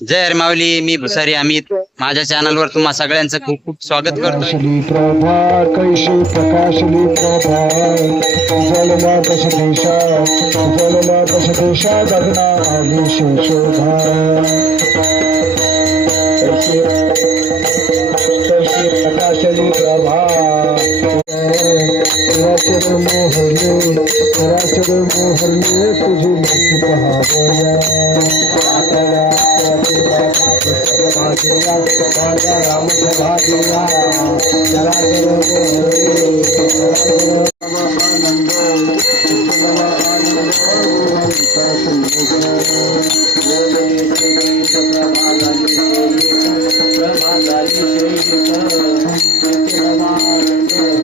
जय हरी माऊली मी भुसारी अमित माझ्या चॅनल वर तुम्हा सगळ्यांचं खूप खूप स्वागत करतो प्रकाशली प्रभा चराचर मोहरले चराचर मोहरले तुझी मुक्ती पहावया माझ्या राम भाग्या चराचर मोहरले आनंद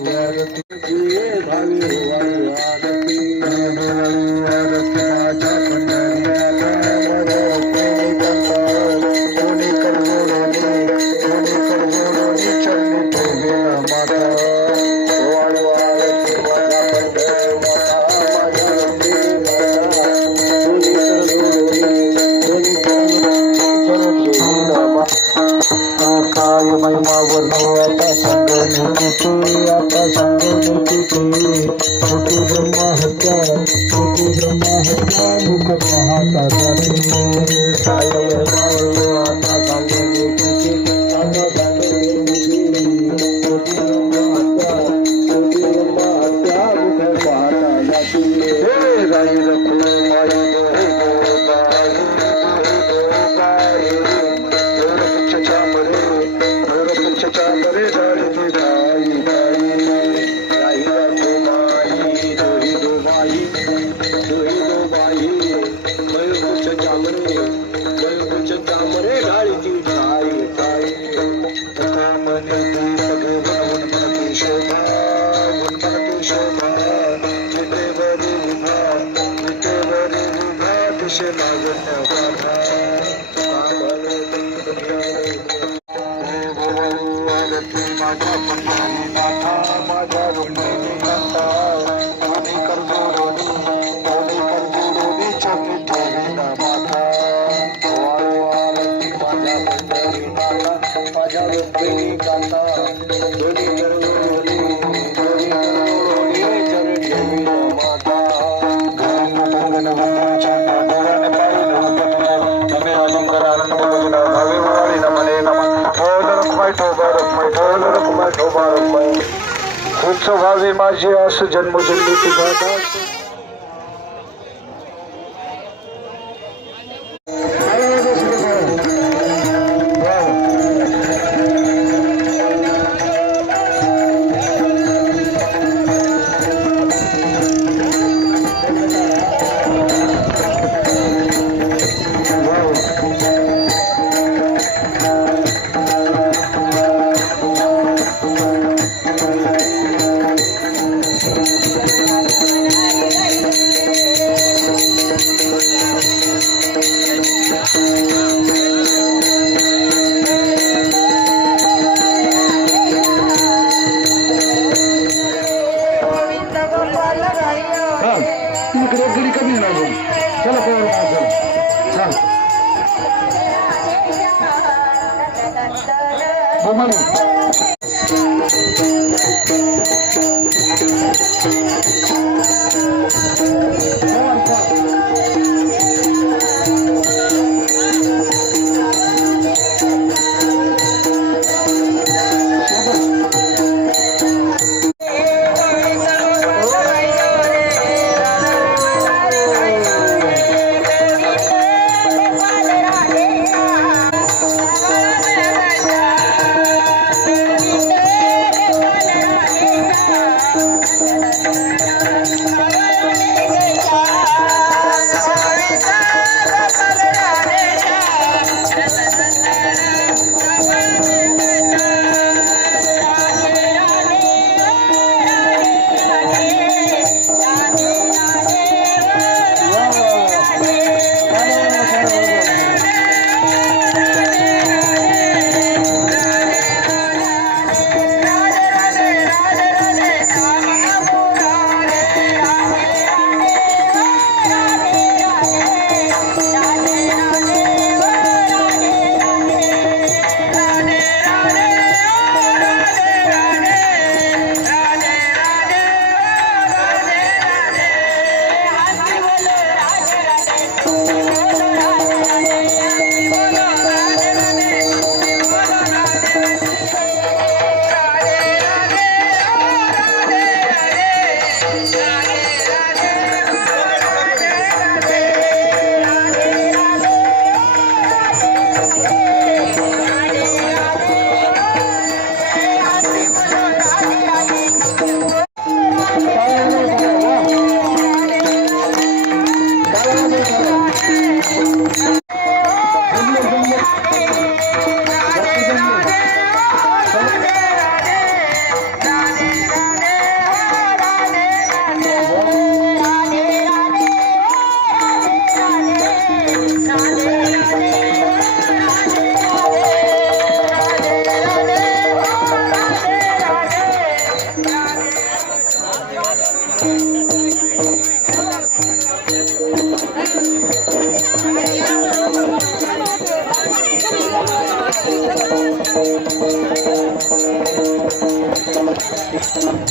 Yeah. Mukhi अपसंग Mukhi Brahma i'm gonna? तुमचं व्हावे माझे असं जन्मजन्मी तुझा 嘟嘟嘟。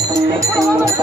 परत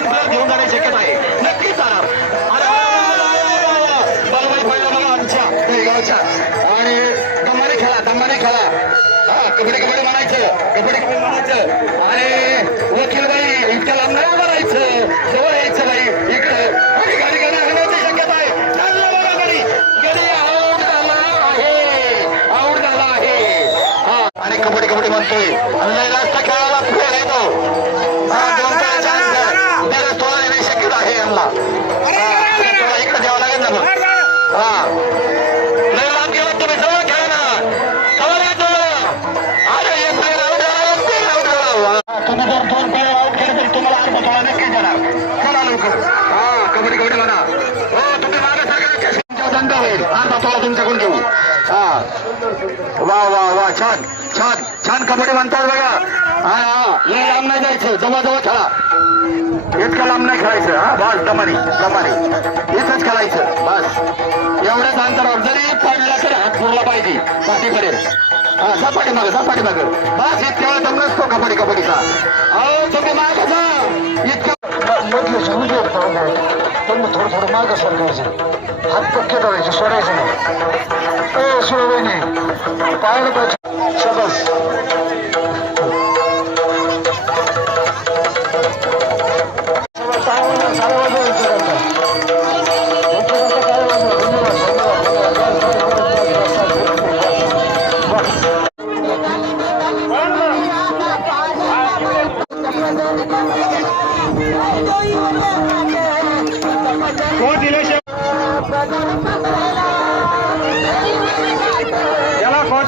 तीन प्लेअर घेऊन जाण्याची शक्यता आहे. नक्कीच जाणार अरे पहिला बघा आमच्या बेळगावच्या आणि दमाने खेळा दमाने खेळा. हा कबड्डी कबड्डी म्हणायचं कबड्डी कबड्डी म्हणायचं. आणि वकील बाई इतक्या लांब नाही उभं राहायचं जवळ यायचं बाई इकडे. आणि गाडी गाडी हलवायची शक्यता आहे. चाललं बघा गाडी गाडी आऊट झाला आहे. आऊट झाला आहे. हा. आणि कबड्डी कबड्डी म्हणतोय. आणि लय जास्त खेळायला प्लेअर आहे छान छान छान कबड्डी म्हणतात बघा. हा हा. लांब नाही जायचं जवळ जवळ खेळा. इतकं लांब नाही खेळायचं हा. बस दमानी दमानी. इथंच खेळायचं बस. एवढ्याच अंतरावर जरी पडला तरी हात पुरला पाहिजे पाठीपर्यंत. हा सपाटी माग सपाटी माग बस इतक्या वेळ दम नसतो कबड्डी कबड्डीचा. अहो तुम्ही माग इतकं मधले समजले पण मग थोडं थोडं मागं सरकायचं हात पक्के धरायचे सोडायचे नाही. ए सुरवणी पाहायला पाहिजे शबास.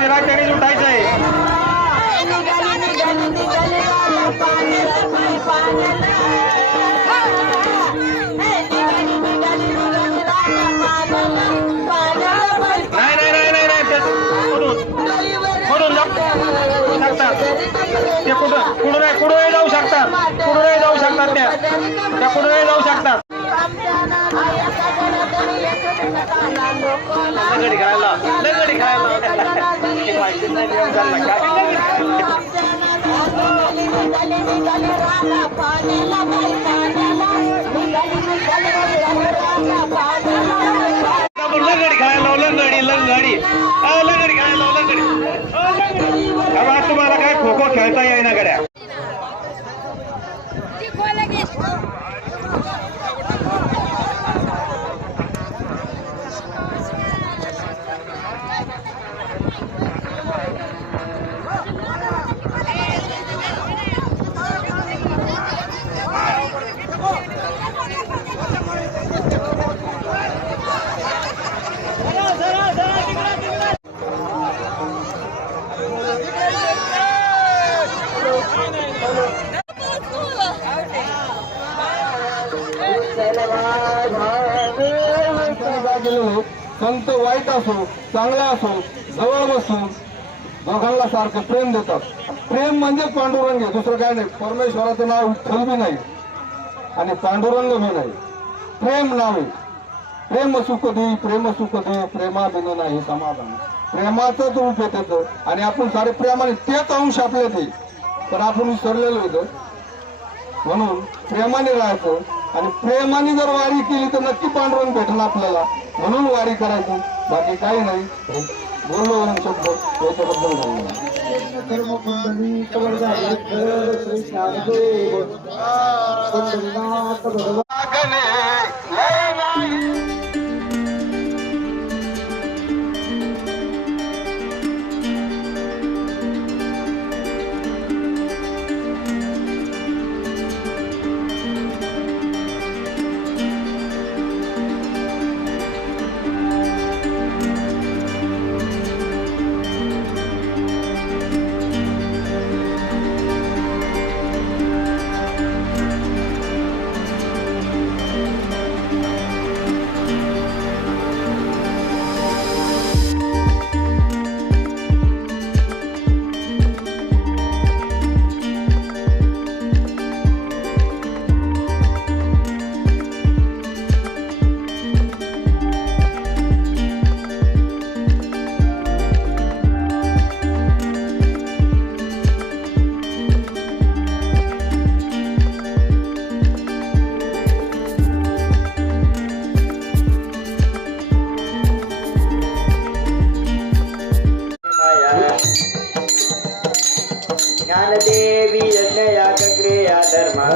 तिला त्यांनीच उठायचं नाही नाही नाही ते कुठं? कुठून कुठूनही जाऊ शकतात. कुठूनही जाऊ शकतात त्या. त्या कुठूनही जाऊ शकतात. लंगडी खेळायला. लंगडी खेळायला. माहिती नाही नियम झाला काय आपण लंगडी खेळायला लावू, लंगडी लंगडी अहो, लंगडी खेळायला लावू, लंगडी अहो, लंगडी. अहो, आज तुम्हाला काय खो खो खेळता येईना गड्या संत वाईट असो चांगला असो जवळ बसून दोघांना सारखं प्रेम देतात. प्रेम म्हणजे पांडुरंग आहे दुसरं काय नाही. परमेश्वराचं नाव विठ्ठल बी नाही आणि पांडुरंग बी नाही. प्रेम नाव प्रेम सुख दे प्रेम सुख दे प्रेमा बिन नाही समाधान. प्रेमाचं रूप आहे त्याचं. आणि आपण सारे प्रेमाने तेच अंश आपले ते. पण आपण विसरलेलो होतं म्हणून प्रेमाने राहायचं आणि प्रेमाने जर वारी केली तर नक्की पांडुरंग भेटणार आपल्याला. म्हणून वारी करायची. बाकी काही नाही. बोललो दोन शब्द याच्याबद्दल धन्यवाद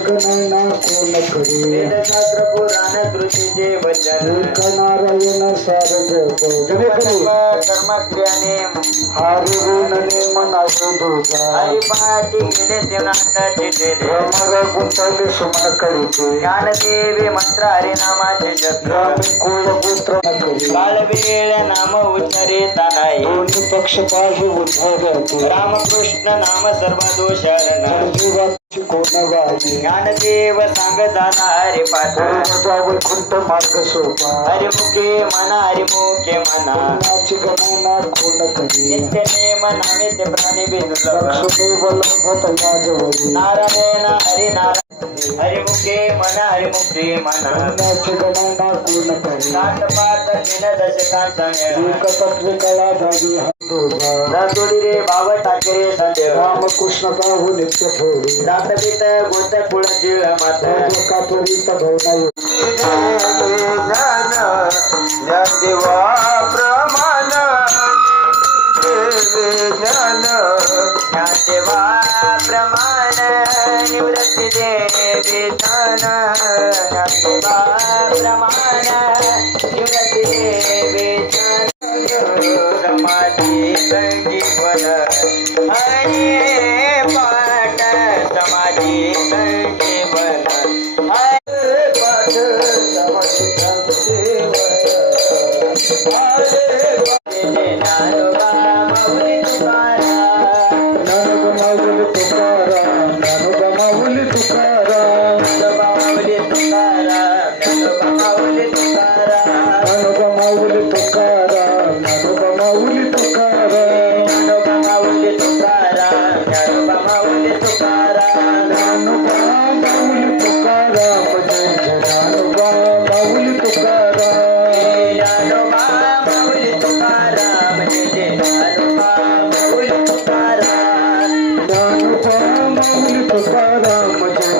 चिकनैना कोण पुराण कृतीचे वचन नारायण सारजग कर्मक्रियाने हरिविनने देवनाथ भ्रमर गुंतले सुमन करीचे ज्ञानदेवी मंत्र हरिनामाचे जप कुळ गोत्र नाम उच्चारिता नाही दोन्ही पक्ष पाही उद्भवते रामकृष्ण नाम सर्व दोषारण ज्ञानदेव सांग जाता हरिपाठ जावं खुंट मार्ग सोपा? हरिमुखे मना हरिमुखे मना नाची गणना कोण करी नित्य नेम नामे ते प्राणी बिंदुलभ लक्ष्मी वल्लभत याजवरी नारायण हरि नारायण. हरिमुखे मना हरिमुखे मना नाची गणना कोण करी सात पात तीन दशकांचा मेळ एकतत्वे कळा धावी. रसोडी रे बाव टाकरे संदेव रामकृष्ण पाहू नित्य ठेवी. दातपित गोत कुळ जीव मात कापुरीत भवनाई देवा प्रमाण ज्ञान देवा प्रमाण निवृत्ती देवी धन देवा प्रमाण निवृत्ती देवी धन समाधी संजीवन हरी Vai. తుకారామ జయ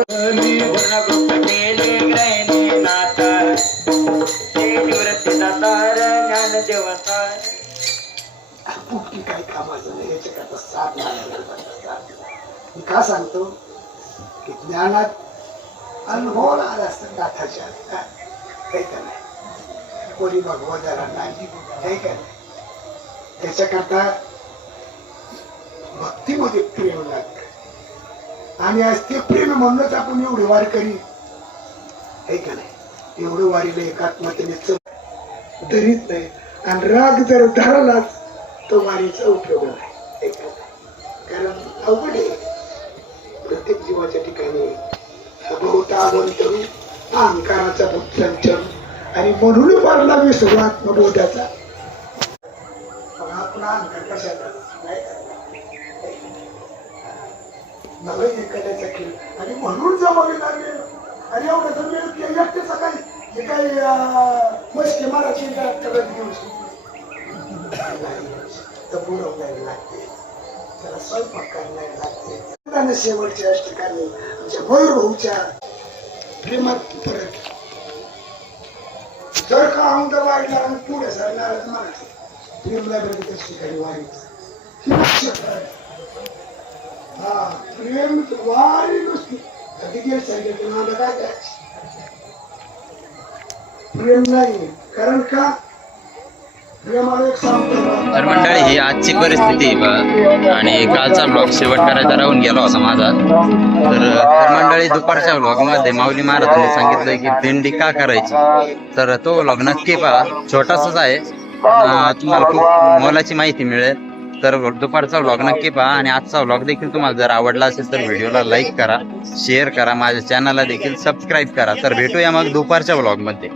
कामाचं नाही साथ लागला मी का सांगतो की ज्ञानात अनुभव आला असतात नाथाच्या हा, का नाही? कोणी भगवताला नाही. हे का नाही? त्याच्याकरता भक्तीमध्ये प्रेम लागतं. आणि आज ते प्रेम म्हणूनच आपण एवढी वारी करी. हे का नाही? एवढं वारीला एकात्मतेने चल धरीत नाही. आणि राग जर धरलाच तो वारीचा उपयोग आहे कारण अवघड आहे प्रत्येक जीवाच्या ठिकाणी भोवता मंतरू अहंकाराचा आणि म्हणून पारला मी सुरुवात बोधाचा कशाचा? मला एखाद्याचा खेळ आणि म्हणून जमावे लागले. आणि एवढं जमेल एकटे सकाळी जे काही मस्के मारायची करत घेऊ शकतो तर लागते त्याला स्वयंपाक लागते. शेवटच्या ठिकाणी आमच्या मयूर भाऊच्या प्रेमात परत जर का अंग वाढला आणि पुढे सरणार म्हणायचे प्रेम त्या ठिकाणी वाढीचं हा प्रेम वारी नुसती. सांगितलं मला काय द्यायचं प्रेम नाही. कारण का? तर मंडळी ही आजची परिस्थिती बा. आणि कालचा ब्लॉग शेवट करायचा राहून गेला होता माझा. तर मंडळी दुपारच्या ब्लॉगमध्ये माऊली महाराजांनी सांगितलंय की दिंडी का करायची? तर तो ब्लॉग नक्की पहा. छोटासाच आहे. तुम्हाला खूप मोलाची माहिती मिळेल. तर दुपारचा व्लॉग नक्की पहा. आणि आजचा व्लॉग देखील तुम्हाला जर आवडला असेल तर व्हिडिओला लाईक करा शेअर करा. माझ्या चॅनलला देखील सबस्क्राईब करा. तर भेटूया मग दुपारच्या व्लॉगमध्ये